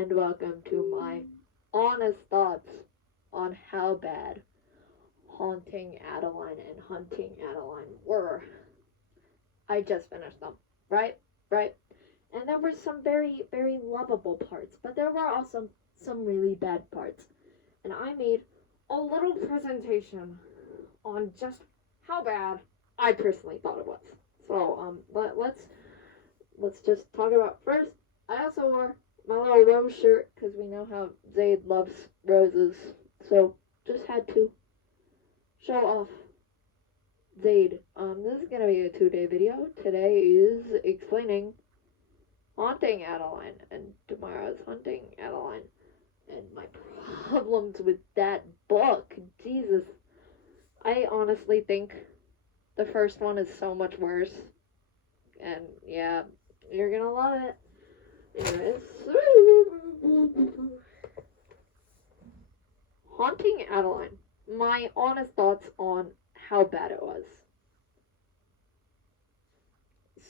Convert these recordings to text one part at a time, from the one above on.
and welcome to my honest thoughts on how bad Haunting Adeline and Hunting Adeline were. I just finished them, right? Right? And there were some very, very lovable parts, but there were also some really bad parts. And I made a little presentation on just how bad I personally thought it was. So, let's just talk about first. I also wore my little rose shirt because we know how Zayd loves roses. So just had to show off Zayd. This is gonna be a 2-day video. Today is explaining Haunting Adeline, and tomorrow's Hunting Adeline. And my problems with that book, Jesus. I honestly think the first one is so much worse. And yeah, you're gonna love it. Anyways. Haunting Adeline. My honest thoughts on how bad it was.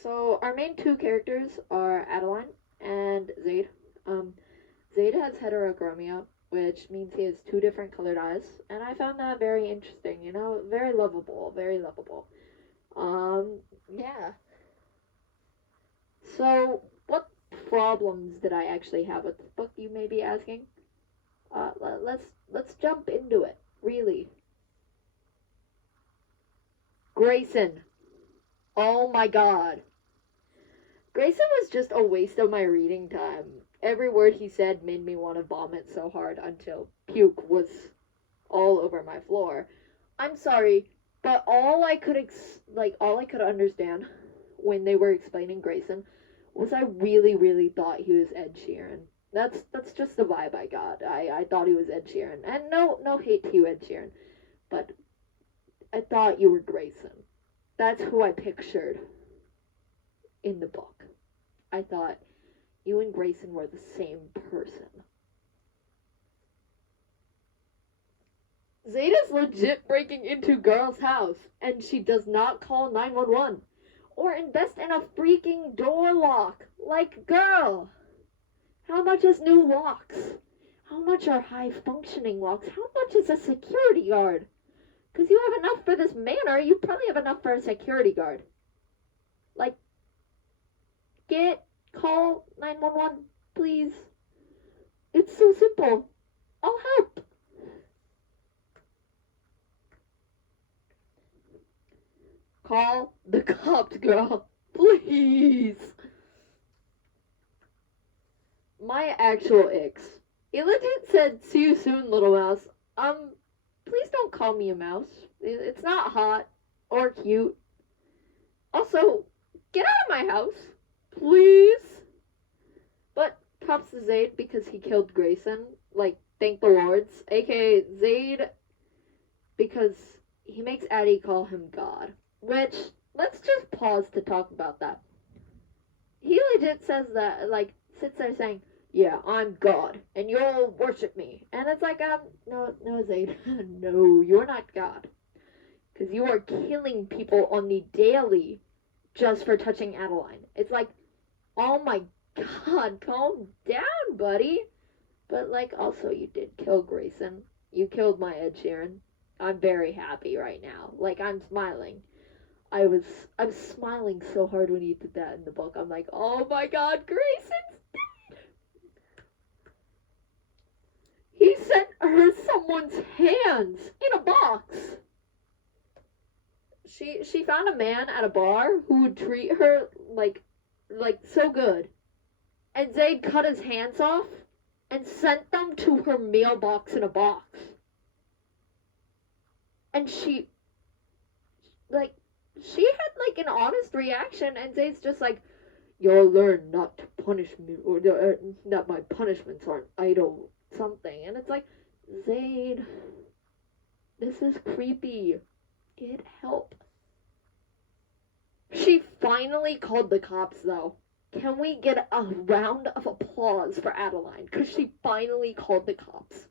So our main two characters are Adeline and Zayd. Zayd has heterochromia, which means he has two different colored eyes, and I found that very interesting, very lovable, very lovable. Yeah. So, what problems did I actually have with this book, you may be asking? Let's jump into it, really. Grayson. Oh my god. Grayson was just a waste of my reading time. Every word he said made me want to vomit so hard until puke was all over my floor. I'm sorry, but all I could understand when they were explaining Grayson was I really, really thought he was Ed Sheeran. That's just the vibe I got. I thought he was Ed Sheeran. And no hate to you, Ed Sheeran. But I thought you were Grayson. That's who I pictured in the book. I thought you and Grayson were the same person. Zeta's legit breaking into girl's house, and she does not call 911 or invest in a freaking door lock. Like, girl, how much is new locks? How much are high-functioning locks? How much is a security guard? Because you have enough for this manor, you probably have enough for a security guard. Like, call 911, please. It's so simple. I'll help. Call the cops, girl. Please. My actual icks. He legit said, "See you soon, little mouse." Please don't call me a mouse. It's not hot or cute. Also, get out of my house. Please. But props to Zayd because he killed Grayson. Like, thank the lords. AKA Zayd because he makes Addie call him God. Which, let's just pause to talk about that. He legit says that, like, sits there saying, "Yeah, I'm God, and you'll worship me." And it's like, no, Zayd. No, you're not God. Because you are killing people on the daily just for touching Adeline. It's like, oh my god, calm down, buddy. But, like, also, you did kill Grayson. You killed my Ed Sheeran. I'm very happy right now. Like, I'm smiling. I'm smiling so hard when you did that in the book. I'm like, oh my god, Grayson's dead. He sent her someone's hands in a box. She found a man at a bar who would treat her like so good. And Zayd cut his hands off and sent them to her mailbox in a box. And she had like an honest reaction, and Zayd's just like, "You'll learn not to punish me, or that my punishments aren't idle something." And it's like, Zayd, this is creepy. Get help. She finally called the cops, though. Can we get a round of applause for Adeline? Because she finally called the cops.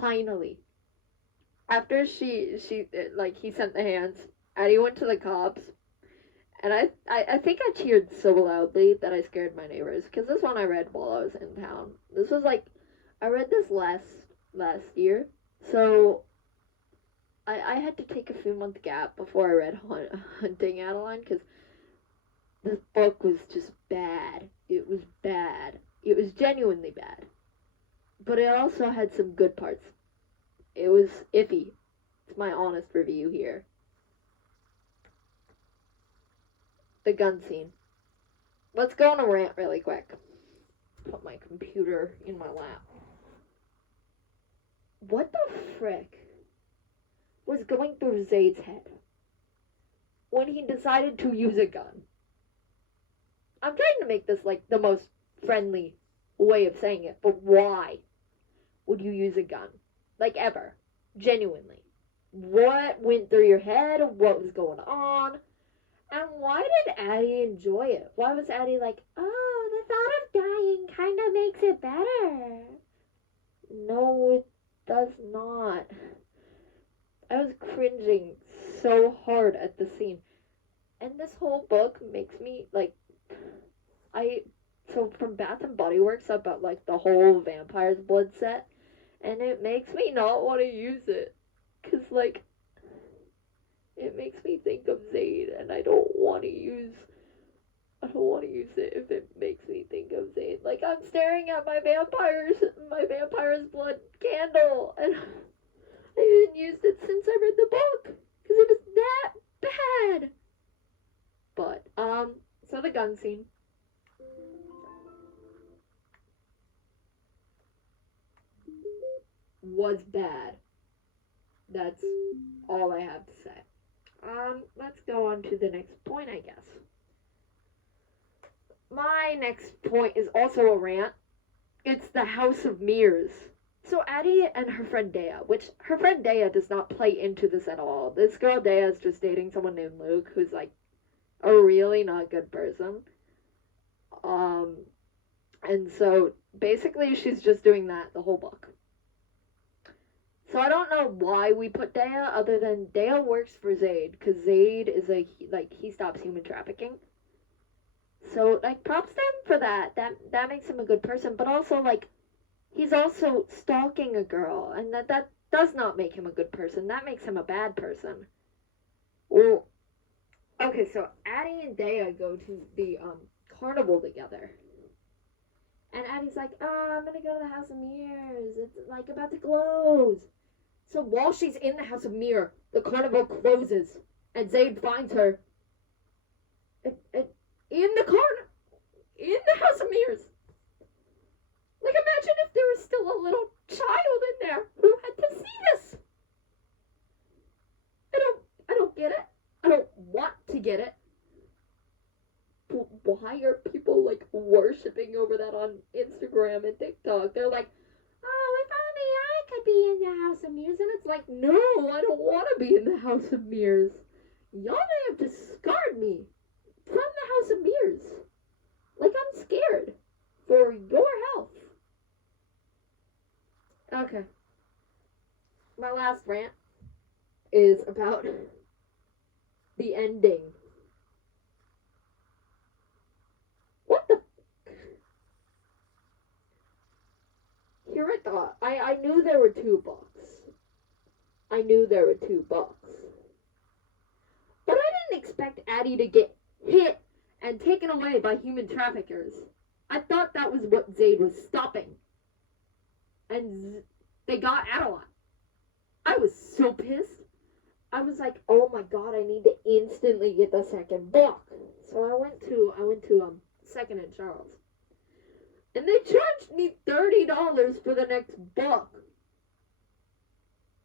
Finally. After he sent the hands, Addie went to the cops, And I think I cheered so loudly that I scared my neighbors. Because this one I read while I was in town. This was like, I read this last year. So I had to take a few month gap before I read Hunting Adeline. Because this book was just bad. It was bad. It was genuinely bad. But it also had some good parts. It was iffy. It's my honest review here. The gun scene. Let's go on a rant really quick. Put my computer in my lap. What the frick was going through Zayd's head when he decided to use a gun? I'm trying to make this like the most friendly way of saying it, but why would you use a gun? Like ever. Genuinely. What went through your head? What was going on? And why did Addie enjoy it? Why was Addie like, oh, the thought of dying kind of makes it better? No, it does not. I was cringing so hard at the scene. And this whole book makes me, like, so from Bath and Body Works, I bought, like, the whole Vampire's Blood set. And it makes me not want to use it. Because, like, it makes me think of Zayd, and I don't want to use it if it makes me think of Zayd. Like, I'm staring at my vampire's blood candle, and I haven't used it since I read the book, because it was that bad. But, so the gun scene. Was bad. That's all I have to say. Let's go on to the next point, I guess. My next point is also a rant. It's the House of Mirrors. So Addie and her friend Dea, which her friend Dea does not play into this at all. This girl Dea is just dating someone named Luke, who's like a really not good person. And so basically she's just doing that the whole book. So I don't know why we put Dea, other than Dea works for Zayd, because Zayd is he stops human trafficking. So, like, props to him for that. That makes him a good person, but also, like, he's also stalking a girl, and that does not make him a good person. That makes him a bad person. Well, okay, so Addie and Dea go to the, carnival together. And Addie's like, oh, I'm gonna go to the House of Mirrors. It's, like, about to close. So while she's in the House of Mirror, the carnival closes, and Zayd finds her in the House of Mirrors. Like, imagine if there was still a little child in there who had to see this. I don't get it. I don't want to get it. But why are people, like, worshipping over that on Instagram and TikTok? They're like, oh, if only I could be in the House of Mirrors. And it's like, no, I don't want to be in the House of Mirrors. Y'all may have discarded me from the House of Mirrors. Like, I'm scared for your health. Okay. My last rant is about the ending. What the? Here I thought. I knew there were 2 books. But I didn't expect Addie to get hit and taken away by human traffickers. I thought that was what Zayd was stopping. And they got Adeline. I was so pissed. I was like, oh my god, I need to instantly get the second book. So I went to Second and Charles. And they charged me $30 for the next book.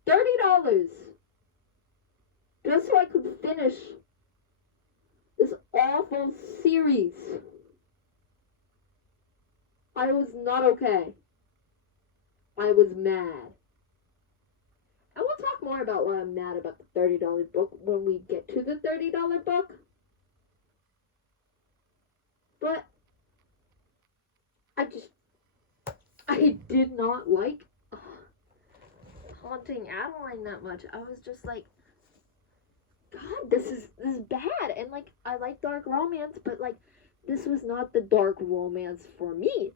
$30. Just so I could finish this awful series. I was not okay. I was mad. And we'll talk more about why I'm mad about the $30 book when we get to the $30 book. But I did not like Haunting Adeline that much. I was just like, God, this is bad. And like, I like dark romance, but like, this was not the dark romance for me.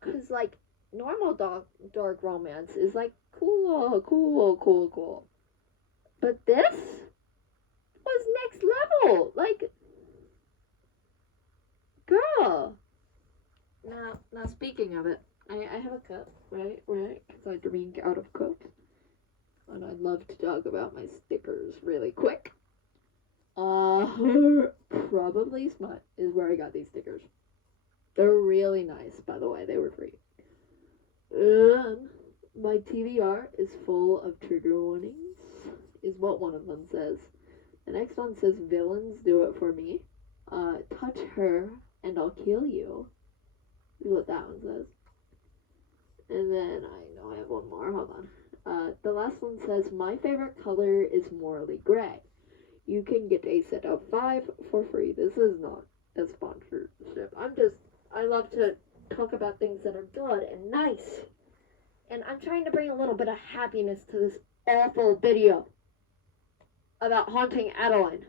Cause like, normal dark romance is like cool. But this was next level. Like, girl. Now speaking of it, I have a cup, right? Because I drink out of cups. And I'd love to talk about my stickers really quick. Probably Smut is where I got these stickers. They're really nice, by the way. They were free. My TBR is full of trigger warnings, is what one of them says. The next one says, villains do it for me. Touch her and I'll kill you, is what that one says. And then I know I have one more. Hold on. The last one says, my favorite color is morally gray. You can get a set of 5 for free. This is not a sponsorship. I love to talk about things that are good and nice. And I'm trying to bring a little bit of happiness to this awful video about haunting Adeline.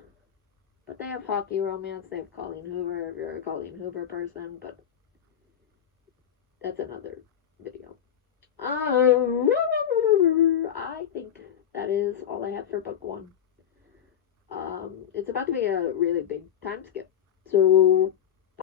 But they have hockey romance, they have Colleen Hoover, if you're a Colleen Hoover person, but that's another video. I think that is all I have for book 1. It's about to be a really big time skip. So